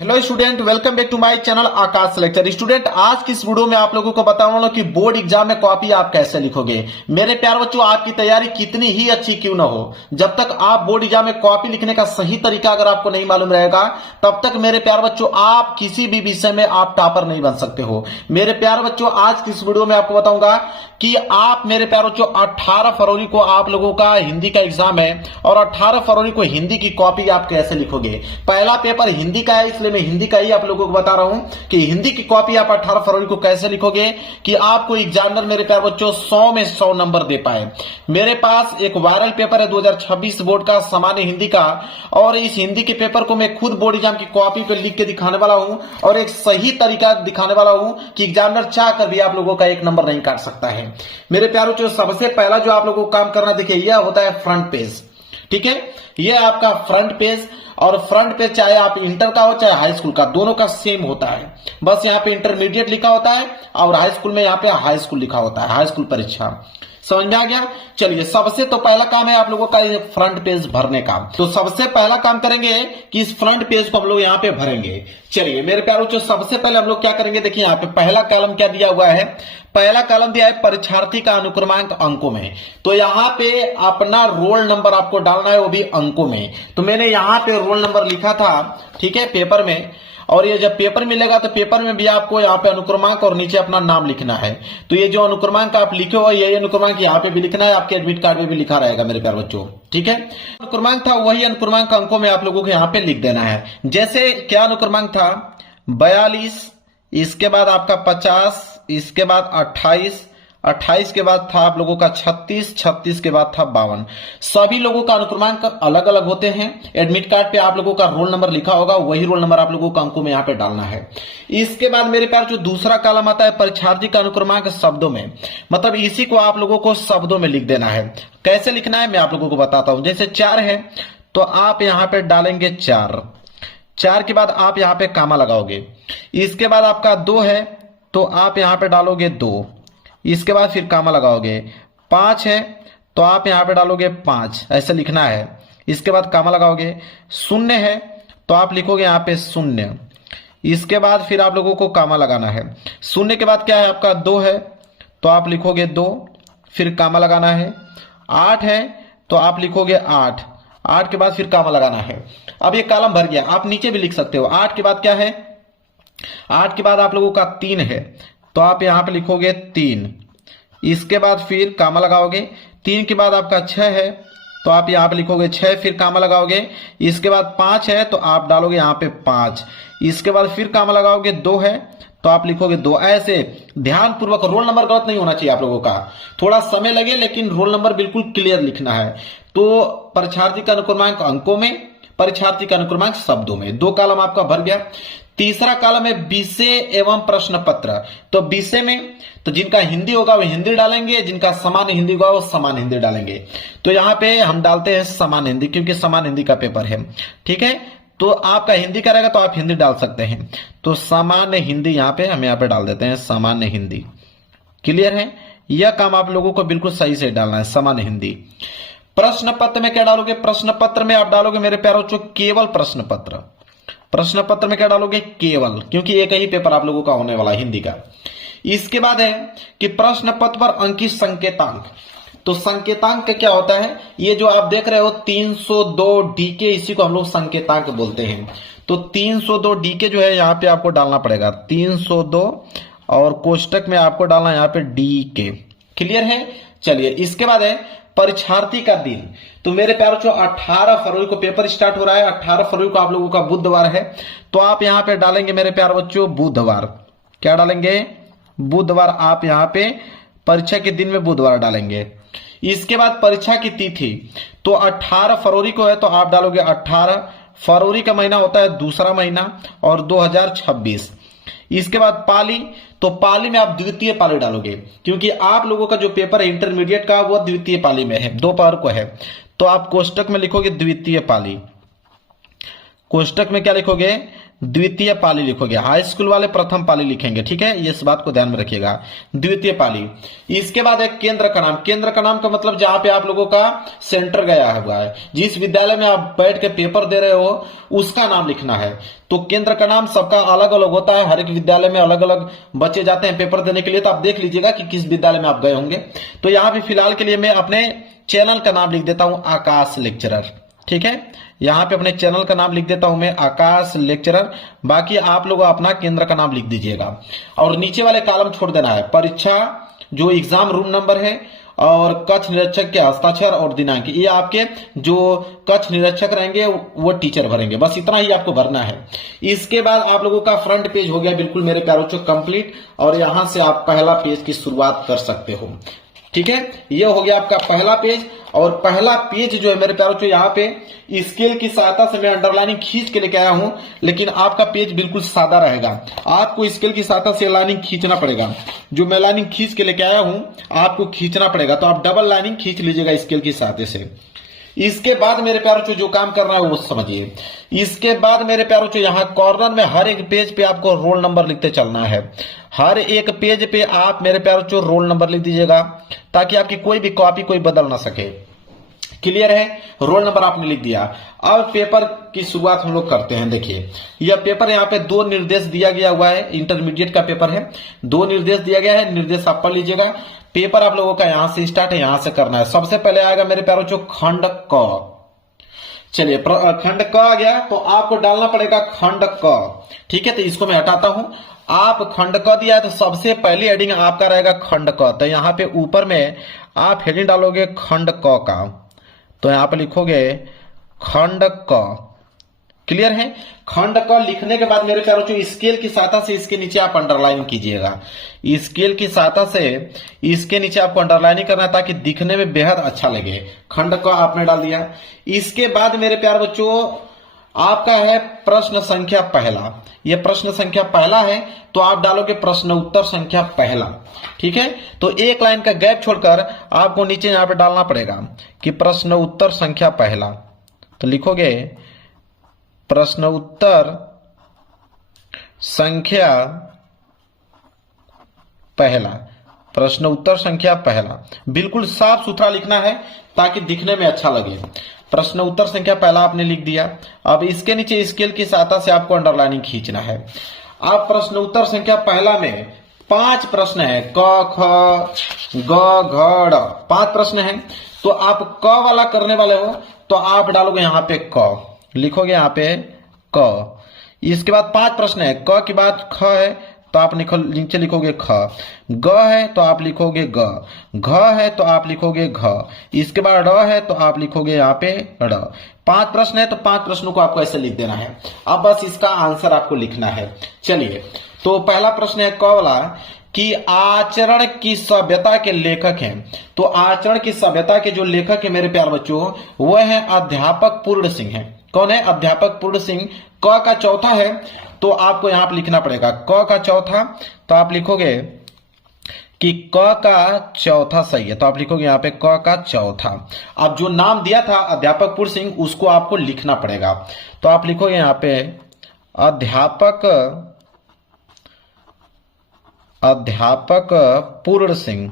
Hello student, welcome back to my channel Akash lecture. Student, आज की इस वीडियो में आप लोगों को बताने वाला हूं कि बोर्ड एग्जाम में कॉपी आप कैसे लिखोगे। मेरे प्यार बच्चों, आपकी तैयारी कितनी ही अच्छी क्यों ना हो, जब तक आप बोर्ड एग्जाम में कॉपी लिखने का सही तरीका अगर आपको नहीं मालूम रहेगा, तब तक मेरे प्यार बच्चों आप किसी भी विषय में आप टॉपर नहीं बन सकते हो। मेरे प्यार बच्चों, आज की इस वीडियो में आपको बताऊंगा कि आप मेरे प्यार बच्चों 18 फरवरी को आप लोगों का हिंदी का एग्जाम है और 18 फरवरी को हिंदी की कॉपी आप कैसे लिखोगे। पहला पेपर हिंदी का है, इसलिए मैं हिंदी का ही आप लोगों को बता रहा हूं कि हिंदी की कॉपी आप 18 फरवरी को कैसे लिखोगे कि आपको एग्जामिनर मेरे प्यार बच्चों 100 में 100 नंबर दे पाए। मेरे पास एक वायरल पेपर है 2026 बोर्ड का सामान्य हिंदी का, और इस हिंदी के पेपर को मैं खुद बोर्ड एग्जाम की कॉपी पे लिख के दिखाने वाला हूं और एक सही तरीका दिखाने वाला हूं कि एग्जामिनर चाह कर भी आप लोगों का एक नंबर नहीं काट सकता है। मेरे प्यारों, जो सबसे पहला जो आप लोगों को काम करना, देखिए यह होता है फ्रंट पेज। ठीक है, यह आपका फ्रंट पेज, और फ्रंट पेज चाहे आप इंटर का हो चाहे हाई स्कूल का, दोनों का सेम होता है। बस यहाँ पे इंटरमीडिएट लिखा होता है और हाई स्कूल में यहाँ पे हाई स्कूल लिखा होता है, हाई स्कूल परीक्षा। समझ में आ गया? चलिए, सबसे तो पहला काम है आप लोगों का फ्रंट पेज भरने का। तो सबसे पहला काम करेंगे कि इस फ्रंट पेज को हम लोग यहाँ पे भरेंगे। चलिए मेरे प्यारों, जो सबसे पहले हम लोग क्या करेंगे, देखिए यहाँ पे पहला कॉलम क्या दिया हुआ है। पहला कॉलम दिया है परीक्षार्थी का अनुक्रमांक अंकों में। तो यहाँ पे अपना रोल नंबर आपको डालना है, वो भी अंकों में। तो मैंने यहाँ पे रोल नंबर लिखा था, ठीक है, पेपर में। और ये जब पेपर मिलेगा तो पेपर में भी आपको यहाँ पे अनुक्रमांक और नीचे अपना नाम लिखना है। तो ये जो अनुक्रमांक आप लिखे हो, ये अनुक्रमांक यहाँ पे भी लिखना है, आपके एडमिट कार्ड में भी लिखा रहेगा मेरे प्यारे बच्चों। ठीक है, अनुक्रमांक था वही अनुक्रमांक अंकों में आप लोगों को यहाँ पे लिख देना है। जैसे क्या अनुक्रमांक था, 42, इसके बाद आपका 50, इसके बाद 28, 28 के बाद था आप लोगों का 36, 36 के बाद था 52। सभी लोगों का अनुक्रमांक अलग अलग होते हैं। एडमिट कार्ड पे आप लोगों का रोल नंबर लिखा होगा, वही रोल नंबर आप लोगों को अंकों में यहाँ पे डालना है। इसके बाद मेरे प्यार, जो दूसरा कॉलम आता है परीक्षार्थी का अनुक्रमांक शब्दों में, मतलब इसी को आप लोगों को शब्दों में लिख देना है। कैसे लिखना है मैं आप लोगों को बताता हूं। जैसे 4 है तो आप यहाँ पे डालेंगे 4, 4 के बाद आप यहाँ पे कामा लगाओगे। इसके बाद आपका 2 है तो आप यहाँ पे डालोगे 2, इसके बाद फिर कामा लगाओगे। 5 है तो आप यहाँ पे डालोगे 5, ऐसे लिखना है। इसके बाद कामा लगाओगे। 0 है तो आप लिखोगे यहाँ पे 0, इसके बाद फिर आप लोगों को कामा लगाना है। 0 के बाद क्या है आपका 2 है तो आप लिखोगे 2, फिर कामा लगाना है। 8 है तो आप लिखोगे 8, 8 के बाद फिर कामा लगाना है। अब ये कॉलम भर गया, आप नीचे भी लिख सकते हो। 8 के बाद क्या है, 8 के बाद आप लोगों का 3 है तो आप यहां पे लिखोगे 3, इसके बाद फिर कामा लगाओगे। 3 के बाद आपका 6 है तो आप यहां पे लिखोगे 6, फिर कामा लगाओगे। इसके बाद 5 है तो आप डालोगे यहां पे 5, इसके बाद फिर कामा लगाओगे। 2 है तो आप लिखोगे 2। ऐसे ध्यान पूर्वक, रोल नंबर गलत नहीं होना चाहिए आप लोगों का, थोड़ा समय लगे लेकिन रोल नंबर बिल्कुल क्लियर लिखना है। तो परीक्षार्थी का अनुक्रमांक अंकों में, परीक्षार्थी का अनुक्रमांक शब्दों में, 2 कॉलम आपका भर गया। तीसरा कॉलम है विषय एवं प्रश्न पत्र। तो विषय में तो जिनका हिंदी होगा वो हिंदी डालेंगे, जिनका सामान्य हिंदी होगा वो सामान्य हिंदी डालेंगे। तो यहाँ पे हम डालते हैं सामान्य हिंदी, क्योंकि सामान्य हिंदी का पेपर है। ठीक है, तो आपका हिंदी का रहेगा तो आप हिंदी डाल सकते हैं। तो सामान्य हिंदी यहाँ पे हम यहाँ पे डाल देते हैं सामान्य हिंदी। क्लियर है? यह काम आप लोगों को बिल्कुल सही से डालना है, सामान्य हिंदी। प्रश्न पत्र में क्या डालोगे, प्रश्न पत्र में आप डालोगे मेरे प्यारों बच्चों केवल प्रश्न पत्र। प्रश्न पत्र में क्या डालोगे, केवल, क्योंकि एक ही पेपर आप लोगों का होने वाला है हिंदी का। इसके बाद है कि प्रश्न पत्र पर अंकित संकेतांक। तो संकेतांक क्या होता है, ये जो आप देख रहे हो 302 डीके, इसी को हम लोग संकेतांक बोलते हैं। तो 302 डीके जो है यहाँ पे आपको डालना पड़ेगा 302, और कोष्टक में आपको डालना यहाँ पे डीके। क्लियर है? चलिए, इसके बाद है परीक्षार्थी का दिन। तो मेरे प्यारे बच्चों 18 फरवरी को पेपर स्टार्ट हो रहा है। 18 फरवरी को आप लोगों का बुधवार है, तो आप यहां पे डालेंगे मेरे प्यारे बच्चों बुधवार। क्या डालेंगे, बुधवार। आप यहां पे परीक्षा के दिन में बुधवार डालेंगे। इसके बाद परीक्षा की तिथि, तो 18 फरवरी को है तो आप डालोगे 18। फरवरी का महीना होता है दूसरा महीना और 2026। इसके बाद पाली, तो पाली में आप द्वितीय पाली डालोगे, क्योंकि आप लोगों का जो पेपर है इंटरमीडिएट का वो द्वितीय पाली में है, दोपहर को है। तो आप कोष्टक में लिखोगे द्वितीय पाली। कोष्टक में क्या लिखोगे, द्वितीय पाली लिखोगे। हाई स्कूल वाले प्रथम पाली लिखेंगे, ठीक है, ये इस बात को ध्यान में रखिएगा, द्वितीय पाली। इसके बाद एक केंद्र का नाम। केंद्र का नाम का मतलब जहां पे आप लोगों का सेंटर गया हुआ है, जिस विद्यालय में आप बैठ के पेपर दे रहे हो उसका नाम लिखना है। तो केंद्र का नाम सबका अलग अलग होता है, हर एक विद्यालय में अलग अलग बच्चे जाते हैं पेपर देने के लिए, तो आप देख लीजिएगा कि किस विद्यालय में आप गए होंगे। तो यहाँ पे फिलहाल के लिए मैं अपने चैनल का नाम लिख देता हूं आकाश लेक्चरर, ठीक है, यहां पे अपने चैनल का नाम लिख देता हूं मैं आकाश लेक्चरर। बाकी आप लोग अपना केंद्र का नाम लिख दीजिएगा और नीचे वाले कॉलम छोड़ देना है परीक्षा जो एग्जाम रूम नंबर है और कक्ष निरीक्षक के हस्ताक्षर और दिनांक, ये आपके जो कक्ष निरीक्षक रहेंगे वो टीचर भरेंगे, बस इतना ही आपको भरना है। इसके बाद आप लोगों का फ्रंट पेज हो गया बिल्कुल मेरे प्यारे बच्चों कंप्लीट, और यहां से आप पहला पेज की शुरुआत कर सकते हो, ठीक है, ये हो गया आपका पहला पेज। और पहला पेज जो है मेरे प्यारे बच्चों यहाँ पे स्केल की सहायता से मैं अंडरलाइनिंग खींच के लेके आया हूं, लेकिन आपका पेज बिल्कुल सादा रहेगा, आपको स्केल की सहायता से लाइनिंग खींचना पड़ेगा। जो मैं लाइनिंग खींच के लेके आया हूं आपको खींचना पड़ेगा, तो आप डबल लाइनिंग खींच लीजिएगा स्केल की सहायता से। इसके बाद मेरे प्यारे बच्चों जो काम करना है वो समझिए। इसके बाद मेरे प्यारे बच्चों यहाँ कॉर्नर में हर एक पेज पे आपको रोल नंबर लिखते चलना है। हर एक पेज पे आप मेरे प्यारे बच्चों रोल नंबर लिख दीजिएगा ताकि आपकी कोई भी कॉपी कोई बदल ना सके। क्लियर है, रोल नंबर आपने लिख दिया। अब पेपर की शुरुआत हम लोग करते हैं। देखिए यह पेपर यहाँ पे 2 निर्देश दिया गया हुआ है, इंटरमीडिएट का पेपर है, 2 निर्देश दिया गया है, निर्देश आप पढ़ लीजिएगा। पेपर आप लोगों का यहां से स्टार्ट है, यहां से करना है। सबसे पहले आएगा मेरे प्यारे बच्चों खंड क। चलिए खंड क आ गया तो आपको डालना पड़ेगा खंड क, ठीक है, तो इसको मैं हटाता हूं। आप खंड क दिया है तो सबसे पहली हेडिंग आपका रहेगा खंड क, तो यहां पे ऊपर में आप हेडिंग डालोगे खंड क का, तो यहां पे लिखोगे खंड क। क्लियर है, खंड क लिखने के बाद मेरे प्यारे बच्चों स्केल की सहायता से इसके नीचे आप अंडरलाइन कीजिएगा। स्केल की सहायता से इसके नीचे आपको अंडरलाइनिंग करना है ताकि दिखने में बेहद अच्छा लगे। खंड क आपने डाल दिया। इसके बाद मेरे प्यारे बच्चों आपका है प्रश्न संख्या पहला। यह प्रश्न संख्या पहला है तो आप डालोगे प्रश्न उत्तर संख्या पहला, ठीक है। तो एक लाइन का गैप छोड़कर आपको नीचे यहां पे डालना पड़ेगा कि प्रश्न उत्तर संख्या पहला, तो लिखोगे प्रश्न उत्तर संख्या पहला, प्रश्न उत्तर संख्या पहला। बिल्कुल साफ सुथरा लिखना है ताकि दिखने में अच्छा लगे। प्रश्न उत्तर संख्या पहला आपने लिख दिया। अब इसके नीचे स्केल की सहायता से आपको अंडरलाइनिंग खींचना है। अब प्रश्न उत्तर संख्या पहला में 5 प्रश्न है, क ख ग घ ड़, 5 प्रश्न है। तो आप क वाला करने वाले हो तो आप डालोगे यहां पे क, लिखोगे यहां पे क। इसके बाद 5 प्रश्न है, क के बाद ख है तो आप नीचे लिखोगे ख, ग है तो आप लिखोगे ग, घ है तो आप लिखोगे घ, इसके बाद ड़ है तो आप लिखोगे यहाँ पे ड़। 5 प्रश्न है तो 5 प्रश्नों को आपको ऐसे लिख देना है। अब बस इसका आंसर आपको लिखना है। चलिए तो पहला प्रश्न है क वाला कि आचरण की सभ्यता के लेखक हैं। तो आचरण की सभ्यता के जो लेखक है मेरे प्यारे बच्चों वह है अध्यापक पूर्ण सिंह है। कौन है? अध्यापक पूर्ण सिंह। क का चौथा है तो आपको यहां पर लिखना पड़ेगा क का चौथा, तो आप लिखोगे कि क का चौथा सही है, तो आप लिखोगे यहां पे क का चौथा। अब जो नाम दिया था अध्यापक पूर्ण सिंह उसको आपको लिखना पड़ेगा, तो आप लिखोगे यहां पे अध्यापक पूर्ण सिंह,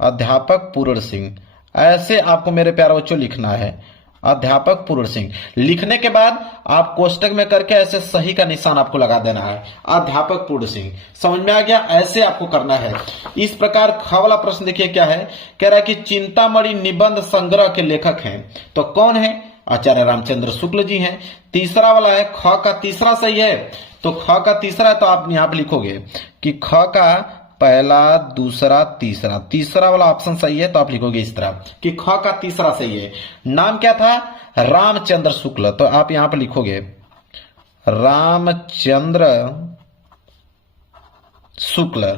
अध्यापक पूर्ण सिंह, ऐसे आपको मेरे प्यारे बच्चों लिखना है अध्यापक पूर्ण सिंह। लिखने के बाद आप कोष्टक में करके ऐसे सही का निशान आपको लगा देना है अध्यापक पूर्ण सिंह। समझ में आ गया? ऐसे आपको करना है। इस प्रकार ख वाला प्रश्न देखिए क्या है, कह रहा है कि चिंतामणि निबंध संग्रह के लेखक हैं, तो कौन है? आचार्य रामचंद्र शुक्ल जी हैं। तीसरा वाला है ख का तीसरा सही है, तो ख का तीसरा है तो आप यहां पर लिखोगे कि ख का पहला दूसरा तीसरा, तीसरा वाला ऑप्शन सही है तो आप लिखोगे इस तरह कि ख का तीसरा सही है। नाम क्या था? रामचंद्र शुक्ल, तो आप यहां पर लिखोगे रामचंद्र शुक्ल,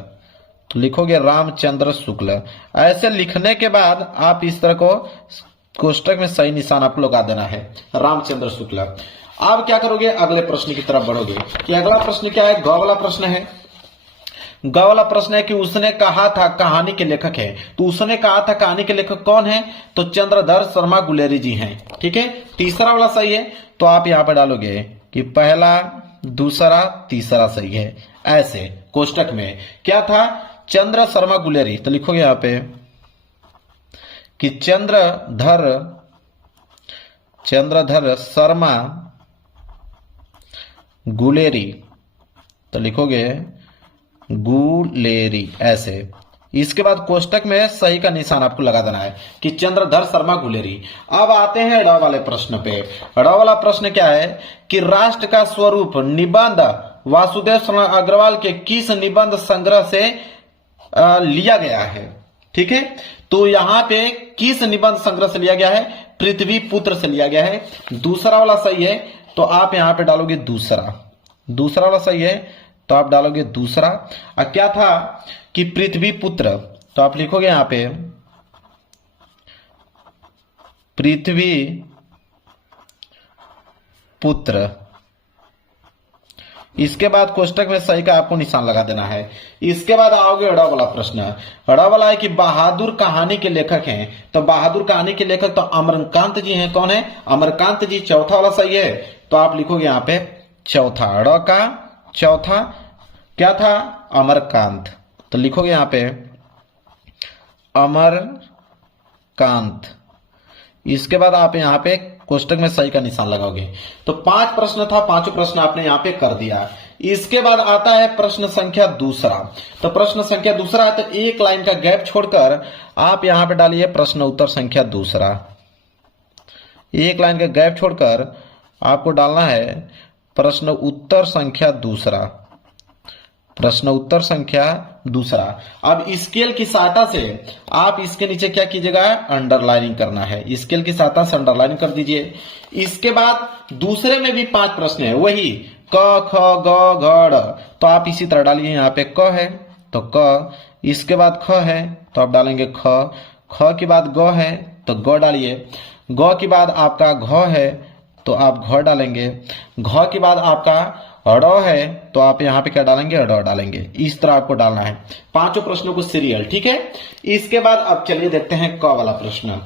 तो लिखोगे रामचंद्र शुक्ल। ऐसे लिखने के बाद आप इस तरह को कोष्टक में सही निशान आपको लगा देना है रामचंद्र शुक्ल। अब क्या करोगे? अगले प्रश्न की तरफ बढ़ोगे कि अगला प्रश्न क्या है? ग वाला प्रश्न है। ग वाला प्रश्न है कि उसने कहा था कहानी के लेखक है, तो उसने कहा था कहानी के लेखक कौन है? तो चंद्रधर शर्मा गुलेरी जी हैं। ठीक है, तीसरा वाला सही है तो आप यहां पर डालोगे कि पहला दूसरा तीसरा सही है। ऐसे कोष्टक में क्या था, चंद्र शर्मा गुलेरी, तो लिखोगे यहां पे कि चंद्रधर शर्मा गुलेरी, तो लिखोगे गुलेरी ऐसे। इसके बाद कोष्टक में सही का निशान आपको लगा देना है कि चंद्रधर शर्मा गुलेरी। अब आते हैं ड वाले प्रश्न पे। ड वाला प्रश्न क्या है कि राष्ट्र का स्वरूप निबंध वासुदेव शरण अग्रवाल के किस निबंध संग्रह से लिया गया है। ठीक है, तो यहां पे किस निबंध संग्रह से लिया गया है, पृथ्वी पुत्र से लिया गया है। दूसरा वाला सही है तो आप यहां पे डालोगे दूसरा वाला सही है तो आप डालोगे दूसरा। और क्या था कि पृथ्वी पुत्र, तो आप लिखोगे यहां पे पृथ्वी पुत्र। इसके बाद कोष्टक में सही का आपको निशान लगा देना है। इसके बाद आओगे अड़ा वाला प्रश्न। अड़ा वाला है कि बहादुर कहानी के लेखक हैं, तो बहादुर कहानी के लेखक तो अमरकांत जी हैं। कौन है, अमरकांत जी। चौथा वाला सही है तो आप लिखोगे यहां पे चौथा, अड़ा का चौथा क्या था, अमरकांत, तो लिखोगे यहां पे अमरकांत। इसके बाद आप यहां पे कोष्टक में सही का निशान लगाओगे। तो 5 प्रश्न था, 5 प्रश्न आपने यहां पे कर दिया। इसके बाद आता है प्रश्न संख्या दूसरा। तो प्रश्न संख्या दूसरा है तो एक लाइन का गैप छोड़कर आप यहां पे डालिए प्रश्न उत्तर संख्या दूसरा। एक लाइन का गैप छोड़कर आपको डालना है प्रश्न उत्तर संख्या दूसरा, प्रश्न उत्तर संख्या दूसरा। अब स्केल की सहायता से आप इसके नीचे क्या कीजिएगा, अंडरलाइनिंग करना है। स्केल की सहायता से अंडरलाइनिंग कर दीजिए। इसके बाद दूसरे में भी 5 प्रश्न है, वही क ख ग घ ड़, तो आप इसी तरह डालिए। यहाँ पे क है तो क, इसके बाद ख है तो आप डालेंगे ख, ख के बाद ग है तो ग डालिए, ग के बाद आपका घ है तो आप घ डालेंगे, घ के बाद आपका अड़ है तो आप यहाँ पे क्या डालेंगे, अड़ डालेंगे। इस तरह आपको डालना है 5 प्रश्नों को सीरियल। ठीक है, इसके बाद अब चलिए देखते हैं क वाला प्रश्न।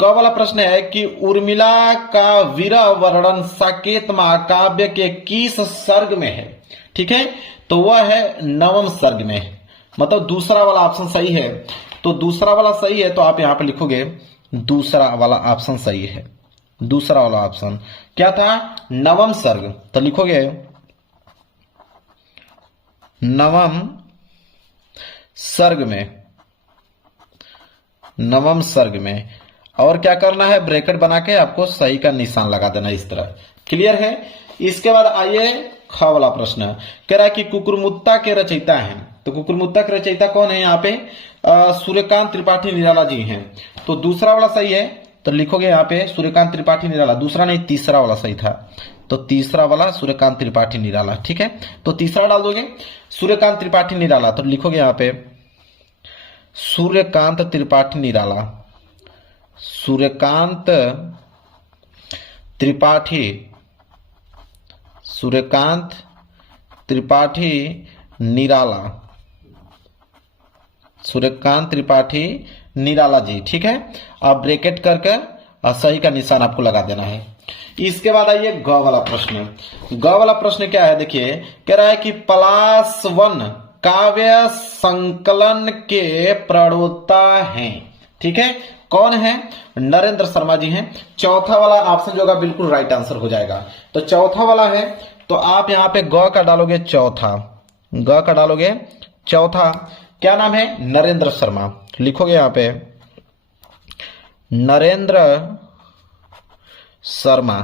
क वाला प्रश्न है कि उर्मिला का विरह वर्णन साकेत महाकाव्य के किस सर्ग में है। ठीक है, तो वह है 9वें सर्ग में, मतलब दूसरा वाला ऑप्शन सही है। तो दूसरा वाला सही है तो आप यहाँ पे लिखोगे दूसरा वाला ऑप्शन सही है। दूसरा वाला ऑप्शन क्या था, 9वें सर्ग, तो लिखोगे 9वें सर्ग में, 9वें सर्ग में। और क्या करना है, ब्रैकेट बना के आपको सही का निशान लगा देना इस तरह। क्लियर है। इसके बाद आइए ख वाला प्रश्न। कह रहा है कि कुकुरमुत्ता के रचयिता हैं, तो कुकुरमुत्ता के रचयिता कौन है, यहाँ पे सूर्यकांत त्रिपाठी निराला जी हैं। तो दूसरा वाला सही है तो लिखोगे यहाँ पे सूर्यकांत त्रिपाठी निराला, दूसरा नहीं तीसरा वाला सही था, तो तीसरा वाला सूर्यकांत त्रिपाठी निराला। ठीक है, तो तीसरा डाल दोगे सूर्यकांत त्रिपाठी निराला, तो लिखोगे यहाँ पे सूर्यकांत त्रिपाठी निराला, सूर्यकांत त्रिपाठी, सूर्यकांत त्रिपाठी निराला, सूर्यकांत त्रिपाठी निराला जी। ठीक है, आप ब्रैकेट करके सही का निशान आपको लगा देना है। इसके बाद आइए ग वाला प्रश्न। ग वाला प्रश्न क्या है, देखिए कह रहा है कि पलाशवन काव्य संकलन के प्रणेता हैं। ठीक है, कौन है, नरेंद्र शर्मा जी हैं। चौथा वाला ऑप्शन जो होगा बिल्कुल राइट आंसर हो जाएगा। तो चौथा वाला है तो आप यहां पे ग का डालोगे चौथा, ग का डालोगे चौथा। क्या नाम है, नरेंद्र शर्मा, लिखोगे यहां पे नरेंद्र शर्मा,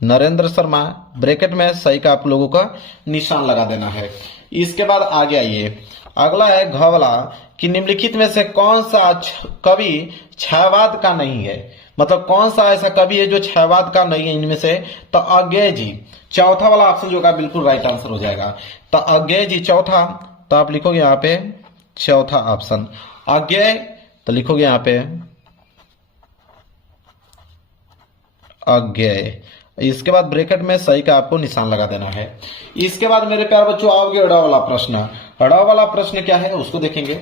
नरेंद्र शर्मा, ब्रैकेट में सही का आप लोगों का निशान लगा देना है। इसके बाद आगे आइए, अगला है घ वाला कि निम्नलिखित में से कौन सा कवि छायावाद का नहीं है, मतलब कौन सा ऐसा कवि है जो छायावाद का नहीं है इनमें से, तो अज्ञेय जी। चौथा वाला ऑप्शन जो होगा बिल्कुल राइट आंसर हो जाएगा। तो अज्ञेय जी चौथा, तो आप लिखोगे यहाँ पे चौथा ऑप्शन अज्ञेय, तो लिखोगे यहाँ पे अज्ञेय। इसके बाद ब्रैकेट में सही का आपको निशान लगा देना है। इसके बाद मेरे प्यार बच्चों आओगे अड़ा वाला प्रश्न। अड़ा वाला प्रश्न क्या है उसको देखेंगे।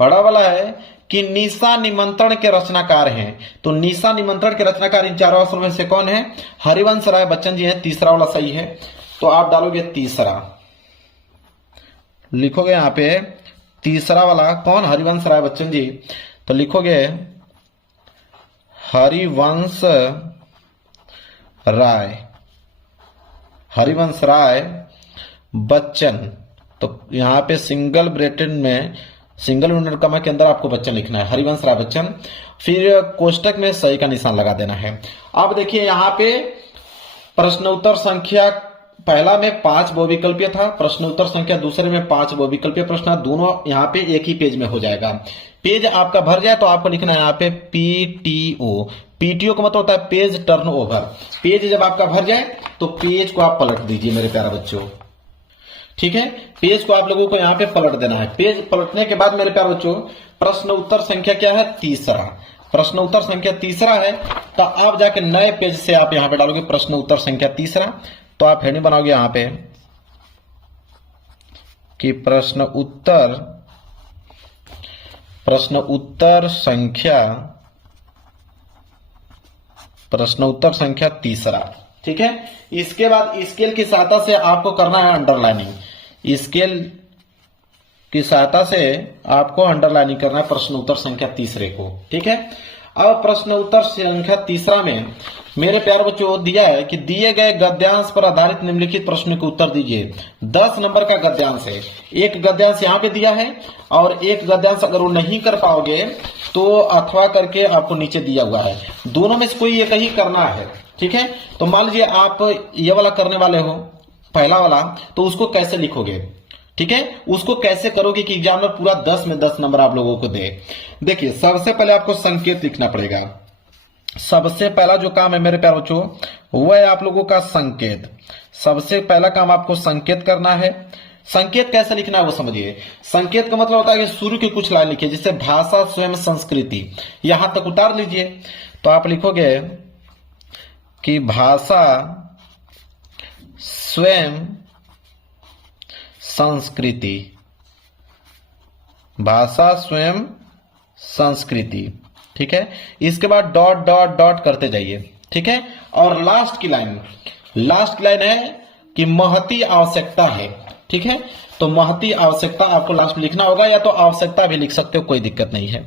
अड़ा वाला है कि निशा निमंत्रण के रचनाकार हैं। तो निशा निमंत्रण के रचनाकार इन चारों ऑप्शन में से कौन है? हरिवंश राय बच्चन जी हैं। तीसरा वाला सही है, तो आप डालोगे तीसरा, लिखोगे यहां पे तीसरा वाला कौन? हरिवंश राय बच्चन जी। तो लिखोगे हरिवंश राय, हरिवंश राय बच्चन। तो यहां पे सिंगल ब्रैकेट में, सिंगल इंवर्टेड कॉमा के अंदर आपको बच्चन लिखना है, हरिवंश राय बच्चन, फिर कोष्टक में सही का निशान लगा देना है। अब देखिए यहां पे प्रश्न उत्तर संख्या पहला में 5 बहुविकल्पीय था, प्रश्न उत्तर संख्या दूसरे में 5 बहुविकल्पीय प्रश्न, दोनों यहाँ पे एक ही पेज में हो जाएगा। पेज आपका भर जाए तो आपको लिखना है यहाँ पे पीटीओ। पीटीओ का मतलब होता है पेज टर्न ओवर। पेज जब आपका भर जाए तो पेज को आप पलट दीजिए मेरे प्यारे बच्चों, ठीक है। पेज को आप लोगों को यहाँ पे पलट देना है। पेज पलटने के बाद मेरे प्यारे बच्चों प्रश्न उत्तर संख्या क्या है? तीसरा। प्रश्न उत्तर संख्या तीसरा है, तो आप जाके नए पेज से आप यहाँ पे डालोगे प्रश्न उत्तर संख्या तीसरा। तो आप हेडिंग बनाओगे यहां पे कि प्रश्न उत्तर संख्या तीसरा, ठीक है। इसके बाद स्केल की सहायता से आपको करना है अंडरलाइनिंग। स्केल की सहायता से आपको अंडरलाइनिंग करना है प्रश्न उत्तर संख्या तीसरे को, ठीक है। अब प्रश्न उत्तर संख्या तीसरा में मेरे प्यारे बच्चों दिया है कि दिए गए गद्यांश पर आधारित निम्नलिखित प्रश्न के उत्तर दीजिए। 10 नंबर का गद्यांश है, एक गद्यांश यहाँ पे दिया है और एक गद्यांश अगर वो नहीं कर पाओगे तो अथवा करके आपको नीचे दिया हुआ है, दोनों में से कोई एक ही करना है, ठीक है। तो मान लीजिए आप ये वाला करने वाले हो, पहला वाला, तो उसको कैसे लिखोगे, ठीक है, उसको कैसे करोगे कि एग्जामिनर पूरा 10 में 10 नंबर आप लोगों को दे। देखिए सबसे पहले आपको संकेत लिखना पड़ेगा। सबसे पहला जो काम है मेरे प्यारे बच्चों वो है आप लोगों का संकेत। सबसे पहला काम आपको संकेत करना है। संकेत कैसे लिखना है वो समझिए। संकेत का मतलब होता है कि शुरू की कुछ लाइन लिखिए, जैसे भाषा स्वयं संस्कृति, यहां तक उतार लीजिए। तो आप लिखोगे कि भाषा स्वयं संस्कृति, भाषा स्वयं संस्कृति, ठीक है। इसके बाद डॉट डॉट डॉट करते जाइए, ठीक है। और लास्ट की लाइन है कि महती आवश्यकता है, ठीक है। तो महती आवश्यकता आपको लास्ट में लिखना होगा, या तो आवश्यकता भी लिख सकते हो, कोई दिक्कत नहीं है,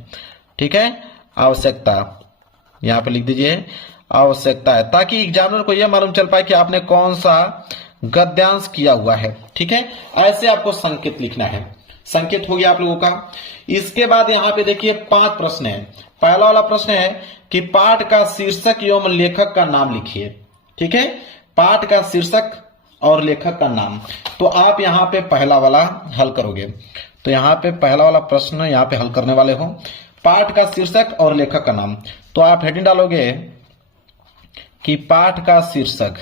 ठीक है। आवश्यकता यहां पे लिख दीजिए, आवश्यकता है, ताकि एग्जामिनर को यह मालूम चल पाए कि आपने कौन सा गद्यांश किया हुआ है, ठीक है। ऐसे आपको संकेत लिखना है। संकेत हो गया आप लोगों का। इसके बाद यहां पे देखिए 5 प्रश्न है। पहला वाला प्रश्न है कि पाठ का शीर्षक एवं लेखक का नाम लिखिए, ठीक है। पाठ का शीर्षक और लेखक का नाम। तो आप यहां पे पहला वाला हल करोगे। तो यहां पे पहला वाला प्रश्न यहां पे हल करने वाले हो, पाठ का शीर्षक और लेखक का नाम। तो आप हेडिंग डालोगे कि पाठ का शीर्षक,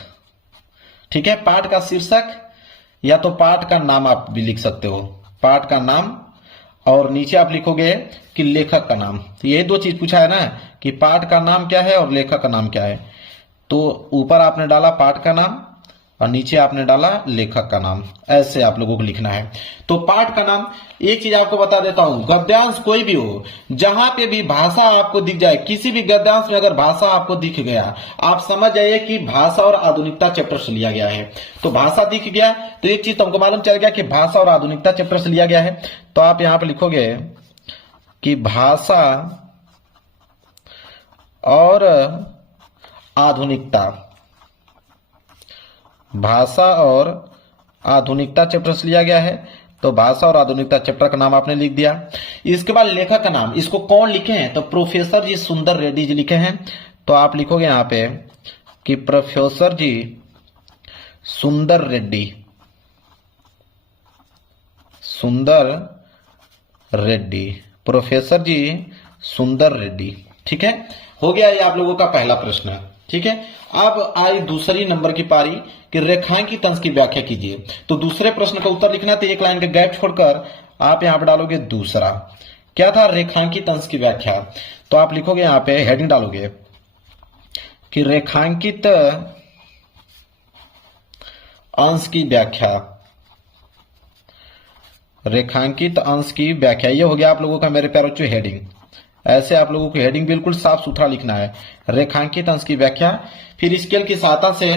ठीक है। पाठ का शीर्षक या तो पाठ का नाम आप भी लिख सकते हो, पाठ का नाम, और नीचे आप लिखोगे कि लेखक का नाम। तो ये 2 चीज पूछा है ना कि पाठ का नाम क्या है और लेखक का नाम क्या है। तो ऊपर आपने डाला पाठ का नाम और नीचे आपने डाला लेखक का नाम, ऐसे आप लोगों को लिखना है। तो पाठ का नाम, एक चीज आपको बता देता हूं, गद्यांश कोई भी हो, जहां पे भी भाषा आपको दिख जाए, किसी भी गद्यांश में अगर भाषा आपको दिख गया, आप समझ जाइए कि भाषा और आधुनिकता चैप्टर से लिया गया है। तो भाषा दिख गया तो एक चीज तुमको मालूम चल गया कि भाषा और आधुनिकता चैप्टर से लिया गया है। तो आप यहां पर लिखोगे कि भाषा और आधुनिकता, भाषा और आधुनिकता चैप्टर से लिया गया है। तो भाषा और आधुनिकता चैप्टर का नाम आपने लिख दिया। इसके बाद लेखक का नाम, इसको कौन लिखे हैं? तो प्रोफेसर जी सुंदर रेड्डी जी लिखे हैं। तो आप लिखोगे यहां पे कि प्रोफेसर जी सुंदर रेड्डी, सुंदर रेड्डी, प्रोफेसर जी सुंदर रेड्डी, ठीक है। हो गया ये आप लोगों का पहला प्रश्न, ठीक है। अब आई दूसरी नंबर की पारी कि रेखांकित अंश की व्याख्या कीजिए। तो दूसरे प्रश्न का उत्तर लिखना, तो एक लाइन का गैप छोड़कर आप यहां पे डालोगे दूसरा। क्या था? रेखांकित अंश की व्याख्या। तो आप लिखोगे यहां पे हेडिंग डालोगे कि रेखांकित अंश की व्याख्या, रेखांकित अंश की व्याख्या। ये हो गया आप लोगों का मेरे प्यारे बच्चों हेडिंग। ऐसे आप लोगों को हेडिंग बिल्कुल साफ सुथरा लिखना है। रेखांकित अंश की व्याख्या, फिर स्केल की सहायता से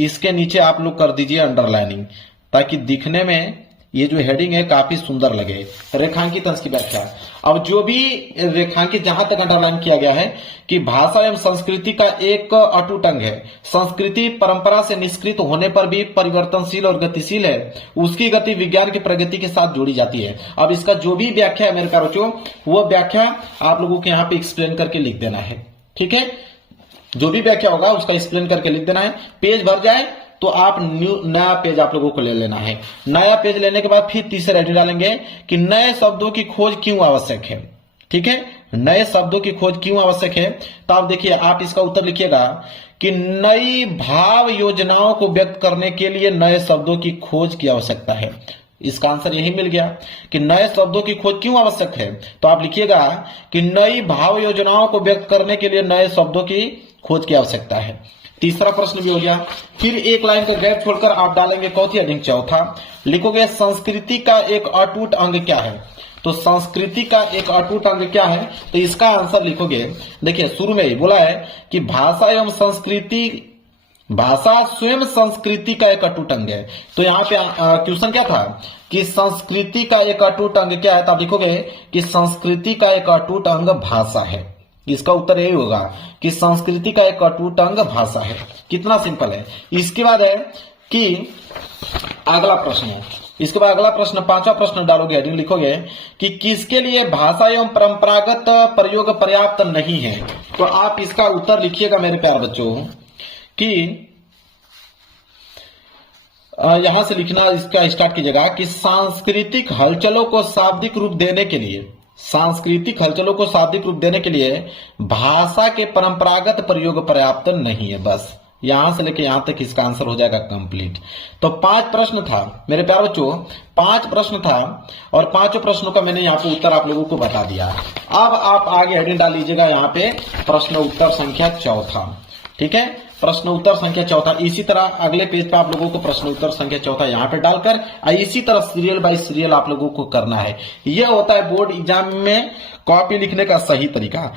इसके नीचे आप लोग कर दीजिए अंडरलाइनिंग, ताकि दिखने में ये जो हेडिंग है काफी सुंदर लगे। रेखांकित अंश की व्याख्या, अब जो भी रेखांकित जहां तक अंडरलाइन किया गया है कि भाषा एवं संस्कृति का एक अटूट अंग है, संस्कृति परंपरा से निष्कृत होने पर भी परिवर्तनशील और गतिशील है, उसकी गति विज्ञान की प्रगति के साथ जोड़ी जाती है। अब इसका जो भी व्याख्या है मेरे प्यारे बच्चों, वो व्याख्या आप लोगों को यहाँ पे एक्सप्लेन करके लिख देना है। ठीक है, जो भी व्याख्या होगा उसका एक्सप्लेन करके लिख देना है। पेज भर जाए तो आप नया पेज आप लोगों को ले लेना है। नया पेज लेने के बाद फिर तीसरे हेडिंग डालेंगे कि नए शब्दों की खोज क्यों आवश्यक है। ठीक है, नए शब्दों की खोज क्यों आवश्यक है, तो आप देखिए, आप इसका उत्तर लिखिएगा कि नई भाव योजनाओं को व्यक्त करने के लिए नए शब्दों की खोज की आवश्यकता है। इसका आंसर यही मिल गया कि नए शब्दों की खोज क्यों आवश्यक है, तो आप लिखिएगा कि नई भाव योजनाओं को व्यक्त करने के लिए नए शब्दों की खोज की आवश्यकता है। तीसरा प्रश्न भी हो गया। फिर एक लाइन का गैप छोड़कर आप डालेंगे चौथी हेडिंग, चौथा लिखोगे संस्कृति का एक अटूट अंग क्या है। तो संस्कृति का एक अटूट अंग क्या है, तो इसका आंसर लिखोगे, देखिए शुरू में ही बोला है कि भाषा एवं संस्कृति, भाषा स्वयं संस्कृति का एक अटूट अंग है। तो यहाँ पे क्वेश्चन क्या था कि संस्कृति का एक अटूट अंग क्या है, तो आप लिखोगे कि संस्कृति का एक अटूट अंग भाषा है। इसका उत्तर यही होगा कि संस्कृति का एक अटूट अंग भाषा है। कितना सिंपल है। इसके बाद है कि अगला प्रश्न है, इसके बाद अगला प्रश्न, पांचवा प्रश्न डालोगे, हेडिंग लिखोगे कि किसके लिए भाषा एवं परंपरागत प्रयोग पर्याप्त नहीं है। तो आप इसका उत्तर लिखिएगा मेरे प्यारे बच्चों कि यहां से लिखना, इसका स्टार्ट कीजिएगा कि सांस्कृतिक हलचलों को शाब्दिक रूप देने के लिए, सांस्कृतिक हलचलों को शाब्दिक रूप देने के लिए भाषा के परंपरागत प्रयोग पर्याप्त नहीं है। बस यहां से लेके यहां तक इसका आंसर हो जाएगा कंप्लीट। तो 5 प्रश्न था मेरे प्यारे बच्चों, 5 प्रश्न था और 5 प्रश्नों का मैंने यहाँ पे उत्तर आप लोगों को बता दिया। अब आप आगे हेडिंग डाल लीजिएगा यहाँ पे प्रश्न उत्तर संख्या चौथा। ठीक है, प्रश्न उत्तर संख्या चौथा। इसी तरह अगले पेज पे आप लोगों को प्रश्न उत्तर संख्या चौथा यहाँ पे डालकर इसी तरह सीरियल बाय सीरियल आप लोगों को करना है। यह होता है बोर्ड एग्जाम में कॉपी लिखने का सही तरीका।